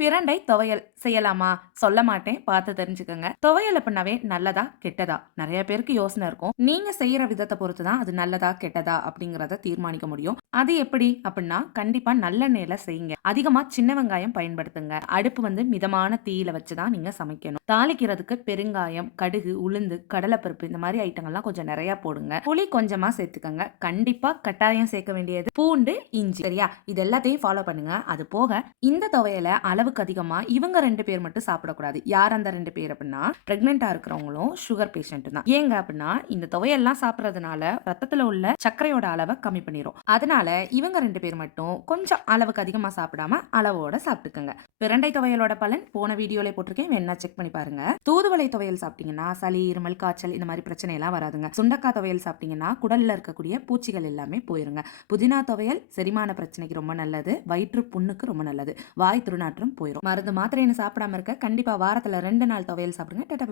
பிரண்டை துவையல் செய்யலாமா? சொல்ல மாட்டேன். பார்த்து தெரிஞ்சுக்கங்க. துவையல் அப்படின்னாவே நல்லதா? கெட்டதா? நெறைய பேருக்கு யோசனை இருக்கும். நீங்க செய்யற விதத்த பொறுத்து தான் அது நல்லதா? கெட்டதா? அப்படிங்கிறத தீர்மானிக்க முடியும். அது எப்படி அப்படின்னா, கண்டிப்பா நல்லெண்ணெயில செய்யுங்க. அதிகமா சின்ன வெங்காயம் பயன்படுத்துங்க. அடுப்பு வந்து மிதமான தீயில வச்சு தான் நீங்க சமைக்கணும். தாளிக்கிறதுக்கு பெருங்காயம், கடுகு, உளுந்து, கடலைப்பருப்பு இந்த மாரி ஐட்டங்கள்லாம் கொஞ்சம் நெறைய போடுங்க. புளி கொஞ்சமா சேர்த்துக்கங்க. கண்டிப்பா கட்டாயம் சேர்க்க வேண்டியது பூண்டு, இஞ்சி. சரியா? இது எல்லாத்தையும் ஃபாலோ பண்ணுங்க. அது போக இந்த துவையல அளவுக்கு அதிகமா இவங்க 2 பேர் மட்டும் சாப்பிடக்கூடாது. யார் அந்த 2 பேர் அப்படின்னா, பிரெக்னன்ட்டா இருக்கிறவங்களும், சுகர் பேஷண்ட்டும் தான். ஏங்க அப்படின்னா, இந்த துவையல்லாம் சாப்பிடுறதுனால ரத்தத்துல உள்ள சர்க்கரையோட அளவ கம்மி பண்ணிரும். அதனால இவங்க 2 பேர் மட்டும் கொஞ்சம் அளவுக்கு அதிகமா சாப்பிடாம அளவோட சாப்பிட்டுக்கங்க. பிரண்டை துவையலோட பலன் போன வீடியோல போட்டிருக்கேன். வேணா செக் பண்ணி பாருங்க. தூதுவளை துவையல் சாப்பிட்டீங்கன்னா சளி, இருமல், காய்ச்சல் இந்த மாதிரி பிரச்சனை எல்லாம் வராதுங்க. சுண்டக்காய் துவையல் சாப்பிட்டீங்கன்னா குடல்ல இருக்கக்கூடிய பூச்சிகள் எல்லாமே போயிருங்க. புதினா துவையல் செரிமான பிரச்சனைக்கு ரொம்ப நல்லது. வயிற்று புண்ணுக்கு ரொம்ப நல்லது. வாய் துர்நாற்றம் போயிரும். மருந்து மாத்திரைன்னு சாப்பிடாம இருக்க கண்டிப்பா வாரத்துல 2 நாள் துவையல் சாப்பிடுங்க. டாடா.